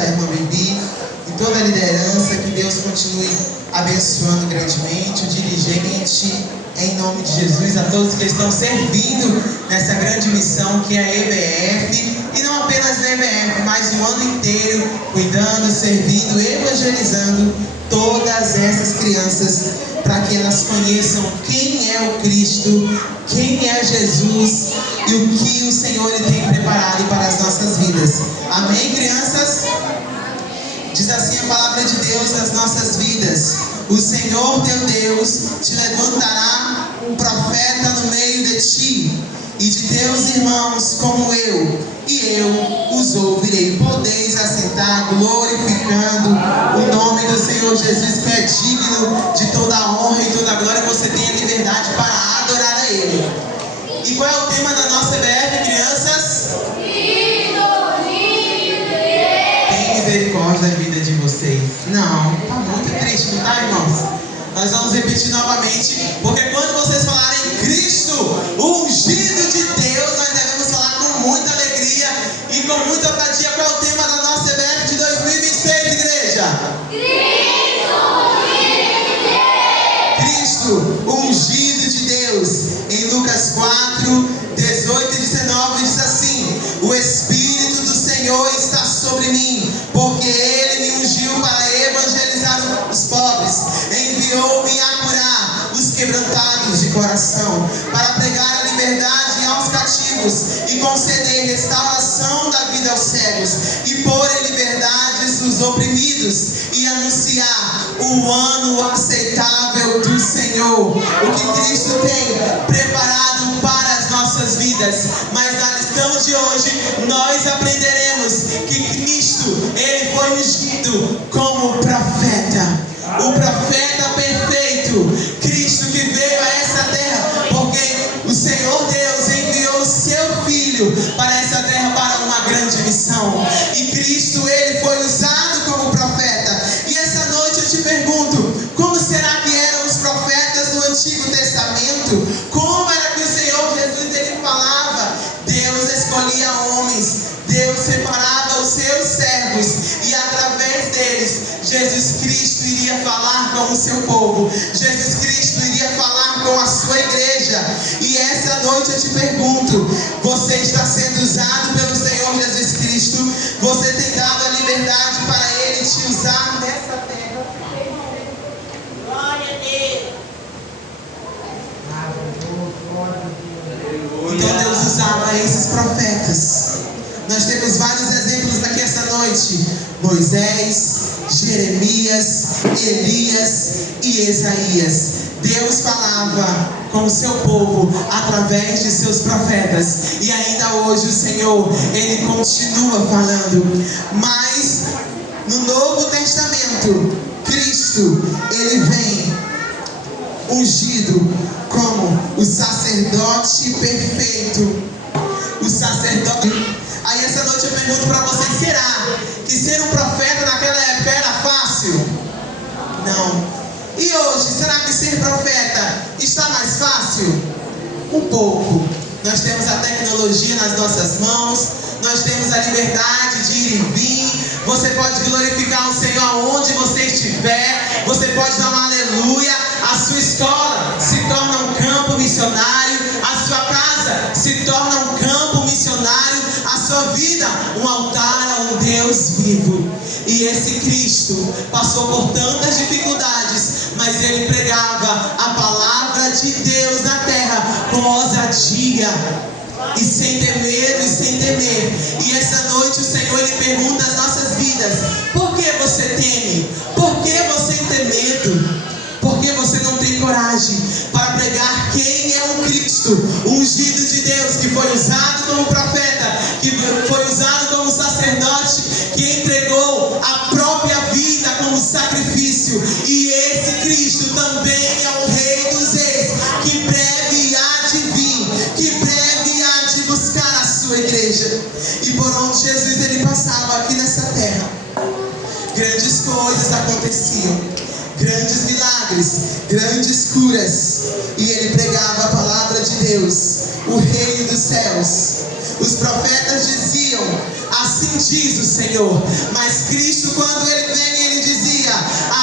a irmã Bibi e toda a liderança, que Deus continue abençoando grandemente, o dirigente, em nome de Jesus, a todos que estão servindo nessa grande missão que é a EBF, e não apenas na EBF, mas o ano inteiro, cuidando, servindo, evangelizando todas essas crianças, para que elas conheçam quem é o Cristo, quem é Jesus e o que o Senhor ele tem preparado para as nossas vidas. Amém, crianças? Diz assim a palavra de Deus nas nossas vidas: o Senhor teu Deus te levantará um profeta no meio de ti, e de teus irmãos como eu, e eu os ouvirei. Podeis assentar, glorificando o nome do Senhor Jesus, que é digno de toda a honra e toda a glória. Você tem a liberdade para adorar a Ele. E qual é o tema da nossa EBF, crianças? Tem misericórdia da vida de vocês. Não, tá muito triste, não tá, irmãos? Nós vamos repetir novamente, porque quando vocês falarem Cristo, o ungido de Deus, nós devemos falar com muita alegria e com muita ousadia. Qual é o tema da nossa EBF de 2026, igreja? Cristo, o ungido de Deus. Em Lucas 4, 18 e 19 diz assim: o Espírito do Senhor está sobre mim, porque Ele me ungiu para evangelizar os pobres, enviou-me a curar os quebrantados de coração, para pregar a liberdade aos cativos e conceder restauração da vida aos cegos, e pôr em liberdade os oprimidos, e anunciar o ano aceitável do Senhor. O que Cristo tem preparado para as nossas vidas. Mas na lição de hoje nós aprenderemos que Cristo, Ele foi ungido como profeta, o profeta perfeito, Cristo que veio a essa terra, porque o Senhor Deus enviou o seu Filho para essa terra para uma grande missão, e Cristo, Ele foi usado como profeta. E essa noite eu te pergunto, como será que eram os profetas do Antigo Testamento? Como era que o Senhor Jesus, Ele falava? Deus escolhia homens, Deus separava os seus servos, e através deles, Jesus Cristo iria falar com o seu povo, Jesus Cristo iria falar com a sua igreja. E essa noite eu te pergunto, você está sendo usado pelo Senhor Jesus Cristo? Você tem dado a liberdade para Ele te usar nessa terra? Glória a Deus. Então Deus usava esses profetas. Nós temos vários exemplos aqui essa noite: Moisés, Jeremias, Elias e Isaías. Deus falava com o seu povo através de seus profetas, e ainda hoje o Senhor, Ele continua falando. Mas no Novo Testamento, Cristo, Ele vem ungido como o sacerdote perfeito, o sacerdote. Aí essa noite eu pergunto para vocês: será que ser um profeta naquela época era fácil? Não. E hoje, será que ser profeta está mais fácil? Um pouco. Nós temos a tecnologia nas nossas mãos, nós temos a liberdade de ir e vir. Você pode glorificar o Senhor aonde você estiver, você pode dar um aleluia. A sua escola se torna um campo missionário, a sua casa se torna um campo missionário, a sua vida um altar a um Deus vivo. E esse Cristo passou por tantas dificuldades, mas Ele pregava a palavra de Deus na terra com ousadia e sem ter medo e sem temer. E essa noite o Senhor, Ele pergunta às nossas vidas: por que você teme? Por que você tem medo? Por que você não tem coragem para pregar quem é o Cristo, o ungido de Deus, que foi usado como profeta, que foi usado como sacerdote, que entregou a própria vida como sacrifício? E esse Cristo também é o Rei dos Reis, que breve há de vir, que breve há de buscar a sua igreja. E por onde Jesus ele passava aqui nessa terra, grandes coisas aconteciam, grandes milagres, grandes curas, e ele pregava a palavra de Deus, o reino dos céus. Os profetas diziam: assim diz o Senhor, mas Cristo, quando ele vem, ele dizia: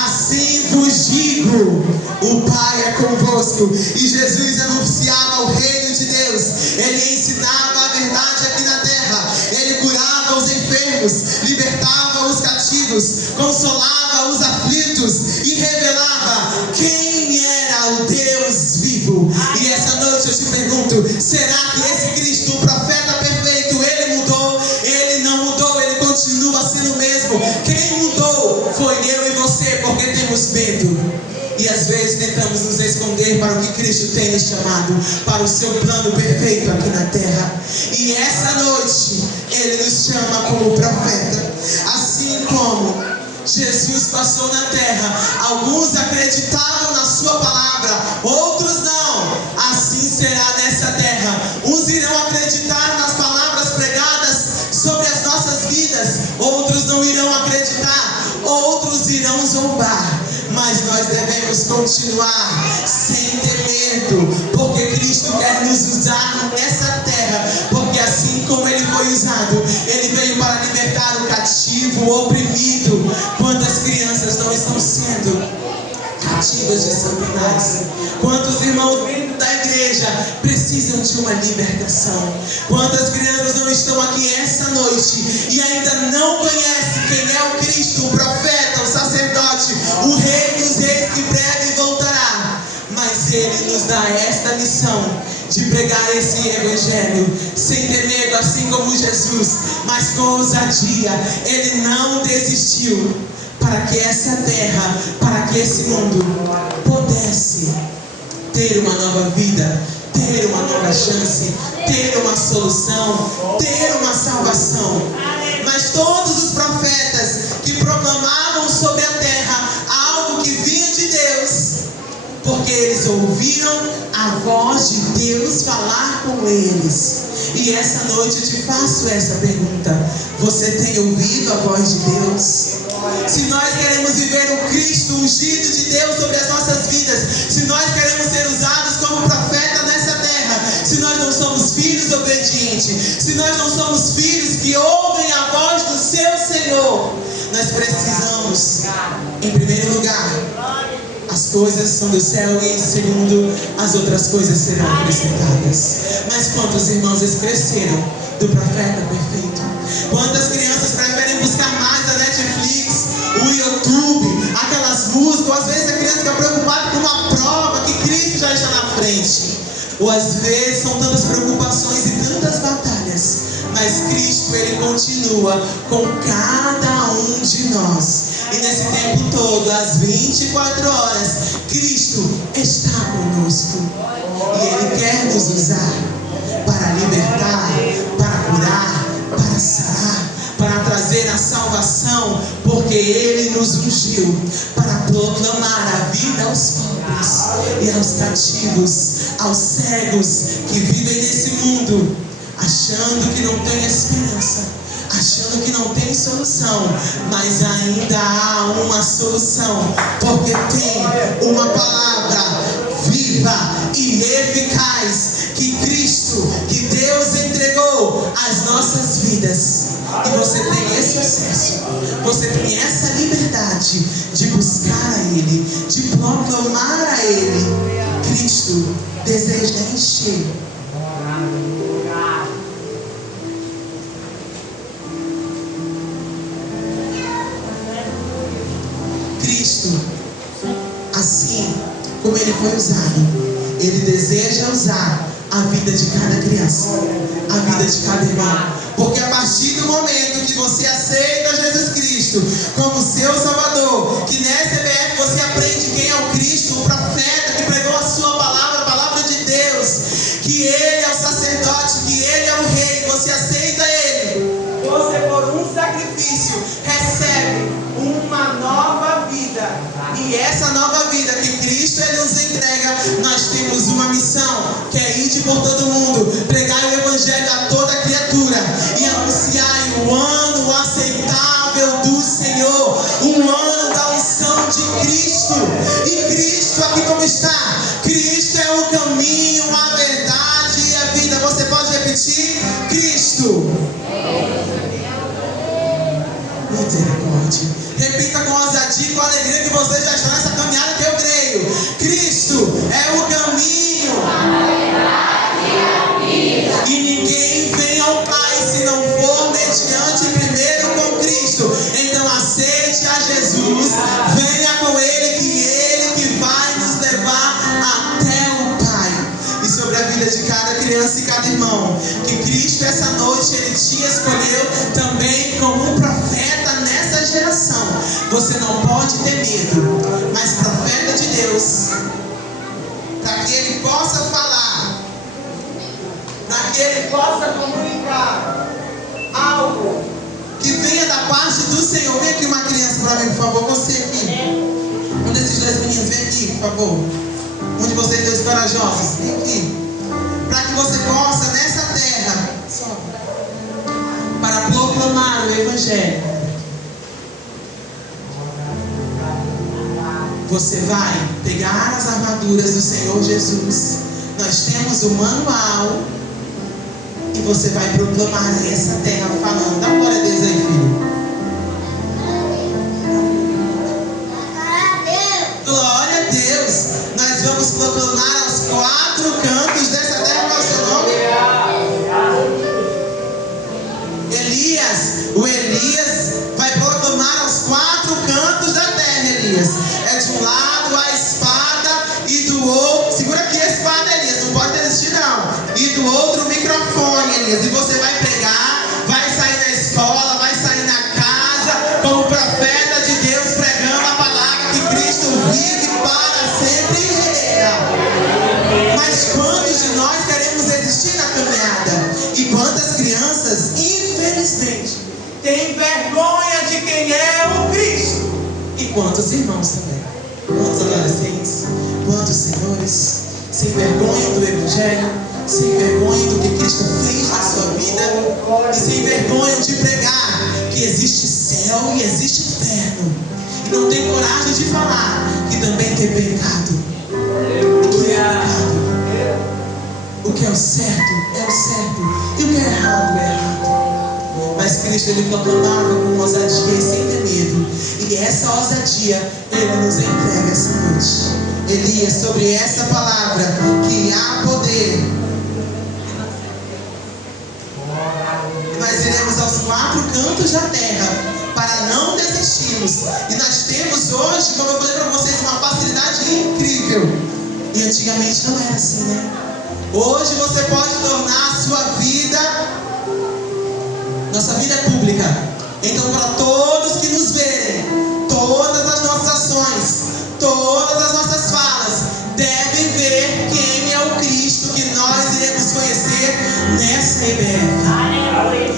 assim vos digo, o Pai é convosco. E Jesus anunciava o reino de Deus. Ele ensinava a verdade aqui na terra. Ele curava os enfermos, libertava os cativos, consolava os aflitos e revelava quem era o Deus vivo. E essa noite eu te pergunto: será que esse Cristo, o profeta perfeito, ele mudou? Ele não mudou, ele continua sendo o mesmo. Quem mudou foi eu e você, porque temos medo. E às vezes tentamos nos esconder para o que Cristo tem nos chamado, para o seu plano perfeito aqui na terra. E essa noite ele nos chama como profeta. Assim como Jesus passou na terra, alguns acreditavam na sua palavra, outros não. Assim será nessa terra. Uns irão acreditar nas palavras pregadas sobre as nossas vidas, outros não irão acreditar, outros irão zombar. Mas nós devemos continuar sem ter medo, porque Cristo quer nos usar nessa terra. Porque assim como ele foi usado, ele veio para libertar o cativo, o oprimido. Quantas crianças não estão sendo cativas de Satanás? Quantos irmãos dentro da igreja precisam de uma libertação? Quantas crianças não estão aqui essa noite e ainda não conhecem quem é o Cristo, o profeta, o sacerdote, o rei dos reis que breve voltará? Mas ele nos dá esta missão de pregar esse evangelho sem ter medo, assim como Jesus, mas com ousadia. Ele não desistiu, para que essa terra, para que esse mundo pudesse ter uma nova vida, ter uma nova chance, ter uma solução, ter uma salvação. Mas todos os profetas que proclamavam sobre a terra algo que vinha de Deus, porque eles ouviram a voz de Deus falar com eles. E essa noite eu te faço essa pergunta: você tem ouvido a voz de Deus? Se nós queremos viver o Cristo ungido de Deus sobre as nossas vidas, se nós queremos ser usados como profeta nessa terra, se nós não somos filhos obedientes, se nós não somos filhos que ouvem a voz do seu Senhor, nós precisamos, em primeiro lugar, as coisas são do céu, e em segundo, as outras coisas serão acrescentadas. Mas quantos irmãos esqueceram do profeta perfeito? Quantas crianças preferem buscar mais a Netflix, o YouTube, aquelas músicas? Ou às vezes a criança fica preocupada com uma prova que Cristo já está na frente. Ou às vezes são tantas preocupações e tantas batalhas, mas Cristo, ele continua com cada um de nós. E nesse tempo todo, às 24 horas, Cristo está conosco. E ele quer nos usar para libertar, para curar, para sarar, para trazer a salvação, porque ele nos ungiu para proclamar a vida aos pobres e aos cativos, aos cegos que vivem nesse mundo achando que não tem esperança, achando que não tem solução. Mas ainda há uma solução, porque tem uma palavra viva e eficaz que Cristo, que Deus entregou às nossas vidas. E você tem esse acesso, você tem essa liberdade de buscar a Ele, de proclamar a Ele. Cristo deseja encher. Cristo, assim como ele foi usado, ele deseja usar a vida de cada criança, a vida de cada irmão. Porque a partir do momento que você aceita Jesus Cristo como seu Salvador, que nessa EBF você aprende quem é o Cristo, o profeta que pregou a sua palavra, a palavra de Deus, que ele é o sacerdote, que ele é o rei, você aceita ele, você por um sacrifício recebe uma nova vida. E essa nova vida que Cristo ele nos entrega, nós temos uma missão, que é ir por todo mundo, pregar o evangelho a toda criatura e anunciar o ano aceitável do Senhor, o ano da unção de Cristo. E Cristo aqui como está? Cristo é o caminho, a verdade e a vida. Você pode repetir? Cristo. Misericórdia. misericórdia. Repita com ousadia e com alegria que você já está nessa caminhada que eu creio. Cristo é o caminho. E ninguém vem ao Pai se não for mediante primeiro com Cristo. Então aceite a Jesus, venha com Ele que vai nos levar até o Pai. E sobre a vida de cada criança e cada irmão, que Cristo essa noite Ele te escolheu também como um profeta nessa geração. Você não pode ter medo, mas profeta de Deus, para que Ele possa falar, para que Ele possa comunicar algo que venha da parte do Senhor. Vem aqui uma criança para mim, por favor. Você aqui, um desses dois meninos, vem aqui, por favor. Um de vocês dois corajosos, vem aqui, para que você possa nessa terra, para proclamar o Evangelho. Você vai pegar as armaduras do Senhor Jesus. Nós temos o manual. E você vai proclamar essa terra falando. Dá glória a Deus aí, filho. Glória a Deus. Nós vamos proclamar aos quatro cantos dessa terra. Qual é o seu nome? Elias. O Elias vai proclamar aos quatro cantos da terra, Elias. É de um lado a espada e do outro. Segura aqui a espada, Elias. Não pode desistir, não. E do outro o microfone, Elias. E você vai pegar, vai sair na escola, vai sair na casa, como profeta de Deus, pregando a palavra que Cristo vive para sempre e reina. Mas quantos de nós queremos resistir na caminhada? E quantas crianças, infelizmente, têm vergonha de quem é o Cristo? E quantos irmãos também? Quantos adolescentes? Quantos senhores? Sem vergonha do Evangelho, sem vergonha do que Cristo fez na sua vida, e sem vergonha de pregar que existe céu e existe inferno, e não tem coragem de falar que também tem pecado. O que é pecado? O que é o certo é o certo, e o que é errado é errado. Mas Cristo Ele proclamava com ousadia e sem ter medo, e essa ousadia Ele nos entrega essa noite. Elias, sobre essa palavra que há poder, nós iremos aos quatro cantos da terra para não desistirmos. E nós temos hoje, como eu falei para vocês, uma facilidade incrível. E antigamente não era assim, né? Hoje você pode tornar a sua vida, nossa vida é pública. Então, para todos que nos verem, todas as nossas ações, todas as nossas falas devem ver quem é o Cristo que nós iremos conhecer nessa EBF.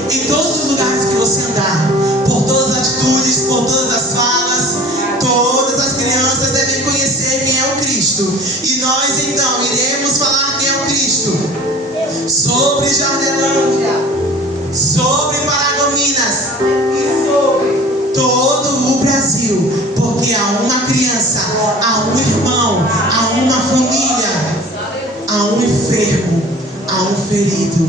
Em todos os lugares que você andar, por todas as atitudes, por todas as falas, todas as crianças devem conhecer quem é o Cristo. E nós então iremos falar quem é o Cristo sobre Jardelândia, sobre Paragominas e sobre todo o Brasil, porque há uma criança, há um irmão, há uma família, há um enfermo, há um ferido,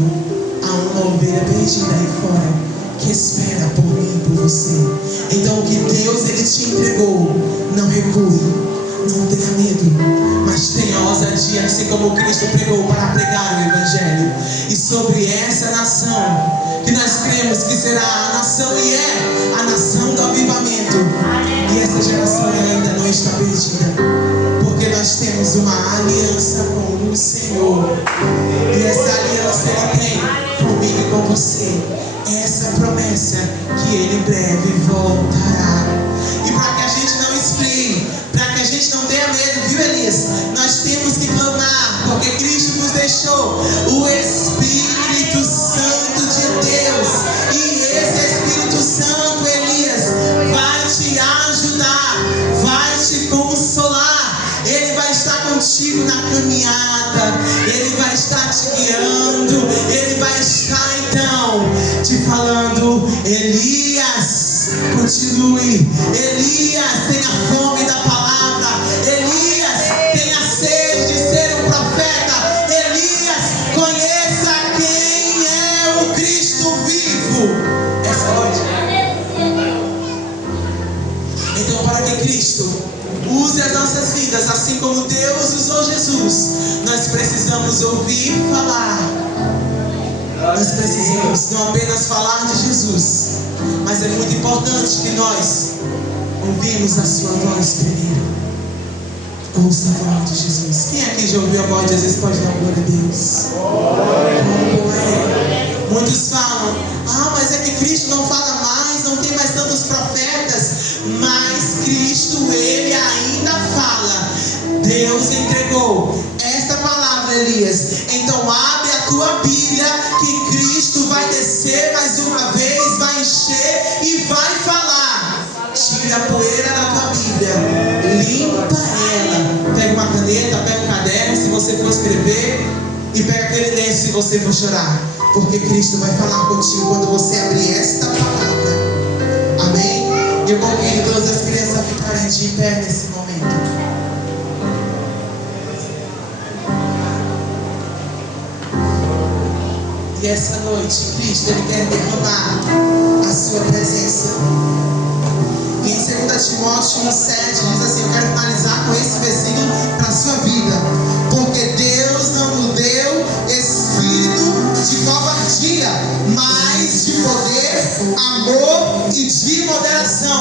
há uma ovelha perdida aí fora que espera por mim e por você. Então o que Deus Ele te entregou, não recue, não tenha medo, mas tenha ousadia, assim como Cristo pregou para pregar o Evangelho. E sobre essa nação que nós cremos que será a nação e é a nação do avivamento, e essa geração ainda não está perdida, porque nós temos uma aliança com o Senhor, e essa aliança Ele tem comigo e com você. Essa promessa que Ele em breve voltará. E para que a gente não esfrie, para que a gente não tenha medo, viu, Elias? Nós temos que clamar, porque Cristo nos deixou o Espírito Santo de Deus. E esse Espírito Santo, Elias, vai te ajudar, vai te consolar. Ele vai estar contigo na caminhada, Ele vai estar te guiando, Ele vai estar então te falando: Elias, continue. Elias, tenha fome da palavra. Elias, tenha sede de ser um profeta. Elias, conheça quem é o Cristo vivo. Essa noite que Cristo use as nossas vidas, assim como Deus usou Jesus, nós precisamos ouvir falar. Nós precisamos não apenas falar de Jesus, mas é muito importante que nós ouvimos a sua voz primeiro. Ouça a voz de Jesus. Quem aqui já ouviu a voz de Jesus pode dar glória a Deus. Muitos falam: mas é que Cristo não fala mais, não tem mais tantos profetas. Mas Cristo, Ele ainda fala. Deus entregou esta palavra, Elias. Então abre a tua Bíblia, que Cristo vai descer mais uma vez, vai encher e vai falar. Tira a poeira da tua Bíblia, limpa ela. Pega uma caneta, pega um caderno se você for escrever, e pega aquele lenço se você for chorar, porque Cristo vai falar contigo quando você abrir esta palavra. Amém? Eu convido todas as crianças a ficarem de pé nesse momento. E essa noite, Cristo, Ele quer derramar a sua presença. E em 2 Timóteo 1,7 diz assim: eu quero finalizar com esse versículo para a sua vida. Porque Deus não nos deu espírito de covardia, mas de poder, amor e de moderação.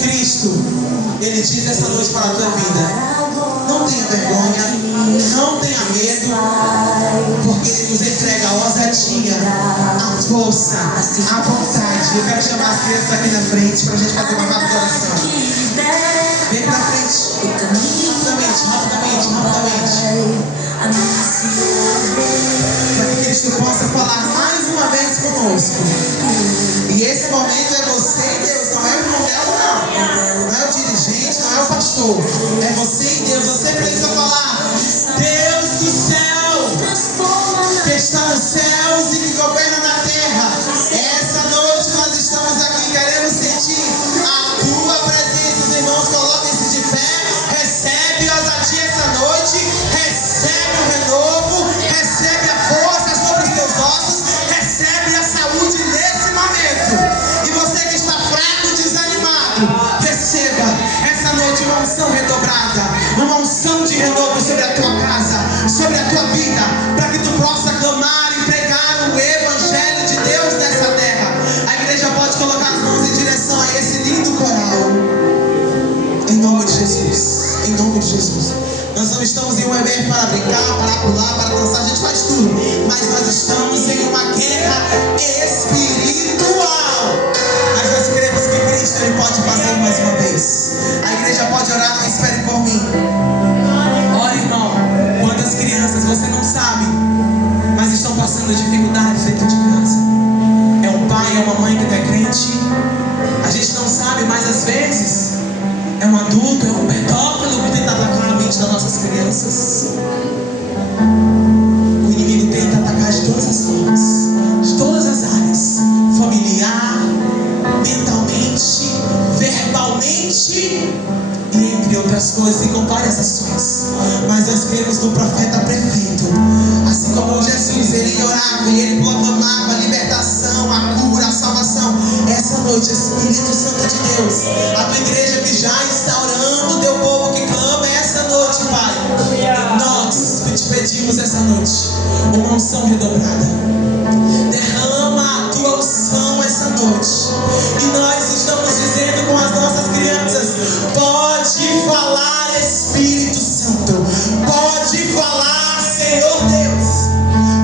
Cristo, Ele diz essa noite para a tua vida: não tenha vergonha, não tenha medo, porque Ele nos entrega a ousadia, a força, a vontade. Eu quero chamar as crianças aqui na frente para a gente fazer uma rápida oração. Vem pra frente. Rapidamente. Para que Cristo possa falar mais uma vez conosco. E esse momento é você e Deus, não é o irmão dela, não. Não é o dirigente, não é o pastor. É você e Deus. Você precisa falar: Deus do céu, que está nos céus e que governa na terra. Essa noite nós estamos aqui, queremos sentir a tua presença. Os irmãos, coloquem-se de pé. Recebe a ousadia essa noite. Recebe o renovo. Recebe a força sobre os teus ossos. Recebe a saúde nesse momento. E você que está fraco, desanimado, receba essa noite uma unção redobrada, uma unção de renovo sobre a tua casa, sobre a tua vida, para que tu possa clamar e pregar o Evangelho de Deus nessa terra. A igreja pode colocar as mãos em direção a esse lindo coral. Em nome de Jesus. Em nome de Jesus. Nós não estamos em um evento para brincar, para pular, para dançar. A gente faz tudo. Mas nós estamos em uma guerra espiritual. Mas nós queremos que Cristo Ele pode fazer mais uma vez. A igreja pode orar, não espere por mim. Olha, irmão, quantas crianças você não sabe, mas estão passando dificuldades dentro de casa. É um pai, é uma mãe que não é crente. A gente não sabe, mas às vezes é um adulto, é um pedófilo que tenta atacar a mente das nossas crianças. O inimigo tenta atacar de todas as formas, de todas as áreas: familiar, mentalmente, verbalmente e entre outras coisas, e com várias ações. Mas nós cremos no profeta perfeito. Assim como Jesus, ele orava e ele proclamava a libertação, a cura, a salvação. Essa noite, Espírito Santo de Deus, a tua igreja que já está orando, o teu povo que clama, essa noite, Pai, nós te pedimos essa noite uma unção redobrada. Derrama a tua unção essa noite. E nós estamos dizendo com as nossas crianças: pode falar, Espírito Santo, pode falar, Senhor Deus,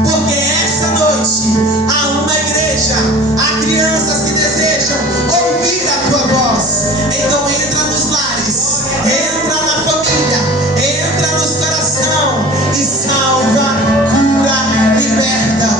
porque essa noite há uma igreja, há crianças que desejam ouvir a tua voz. Então entra nos lares, entra na família, entra nos corações e salva, cura, liberta.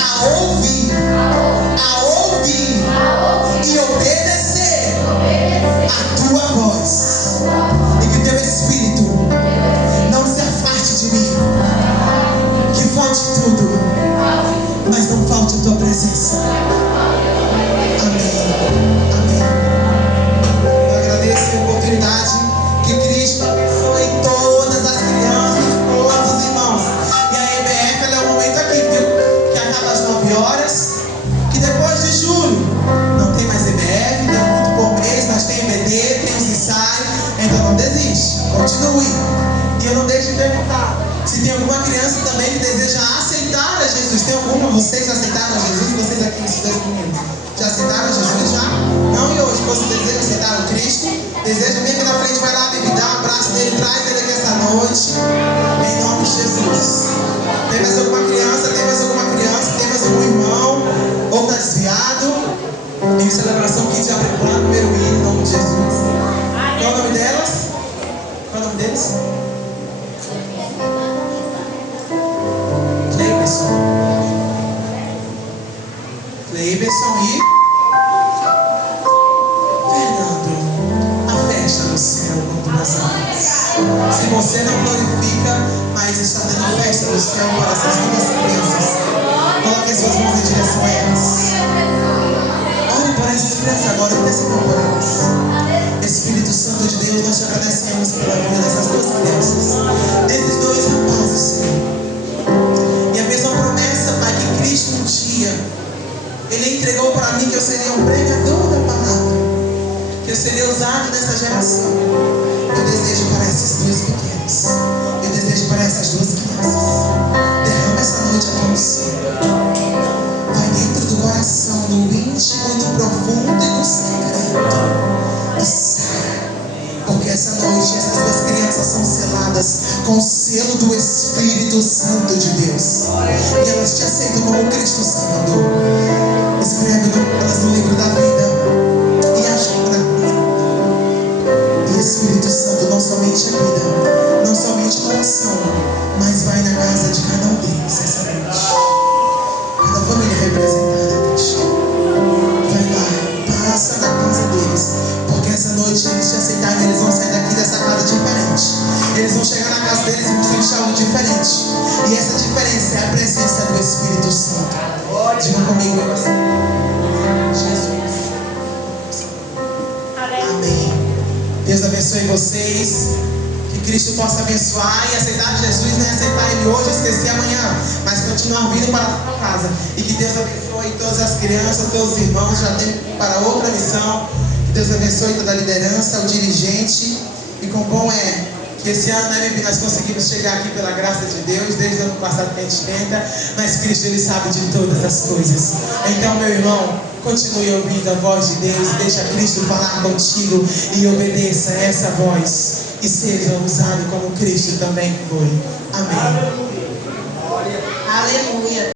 a ouvir e obedecer a tua voz. E que teu Espírito não se afaste de mim. Que falte tudo, mas não falte a tua presença. Amém. Eu agradeço a oportunidade. Que Cristo abençoe todas as crianças, todos os irmãos. E a EBF, ela é um momento aqui, viu? Que acaba às 9 horas. Que depois de julho não tem mais EBF, tem muito por mês. Nós temos EBD, tem os ensaios. Então não desiste, continue. E eu não deixo de perguntar se tem alguma criança também que deseja aceitar a Jesus. Tem alguma? Vocês aceitaram a Jesus? Vocês aqui nesses 2 minutos já aceitaram a Jesus? Já? Não? E hoje você deseja aceitar o Cristo? Deseja vir aqui na frente, vai lá, baby, dá um abraço dele, traz ele aqui essa noite. Em nome de Jesus. Tem mais alguma criança? Tem mais alguma criança? Tem mais algum irmão? Ou está desviado? Em celebração 15 de abril, lá no Peruí, em nome de Jesus. Qual é o nome delas? Qual é o nome deles? Cleiberson e Fernando. A festa no céu quanto nas almas. Se você não glorifica, mas está tendo festa no céu para essas duas crianças, coloque as suas mãos em direção a elas. Ore por essas crianças agora, intercedam por elas. Espírito Santo de Deus, nós te agradecemos pela vida dessas duas crianças, desses 2 rapazes, Senhor. E a mesma promessa, Pai, que Cristo um dia Ele entregou para mim que eu seria um pregador da palavra, que eu seria usado nessa geração. Eu desejo para esses 2 pequenos, eu desejo para essas 2 crianças. Derrama essa noite a tua unção. Vai dentro do coração, no íntimo, no profundo e no secreto. E sai. Porque essa noite essas 2 crianças são seladas com o selo do Espírito Santo de Deus. E elas te aceitam como Cristo Salvador. Escreve o nome delas no livro da vida e ajuda. E Espírito Santo não somente habita, não somente coração, mas vai na casa de cada um deles essa noite. Cada família representada, Deus. Vai lá, passa na casa deles, porque essa noite eles te aceitaram, eles vão sair daqui dessa casa diferente. Eles vão chegar na casa deles e vão sentir algo diferente. E essa diferença é a presença do Espírito Santo. Diga comigo, Jesus. Amém. Deus abençoe vocês. Que Cristo possa abençoar. E aceitar Jesus não é aceitar Ele hoje, esquecer amanhã, mas continuar vindo para a sua casa. E que Deus abençoe todas as crianças, todos os irmãos. Já tem para outra missão. Que Deus abençoe toda a liderança, o dirigente. E quão bom é que esse ano, né, nós conseguimos chegar aqui pela graça de Deus, desde o ano passado que a gente tenta, mas Cristo, Ele sabe de todas as coisas. Então, meu irmão, continue ouvindo a voz de Deus, deixa Cristo falar contigo e obedeça a essa voz e seja usado como Cristo também foi. Amém. Aleluia.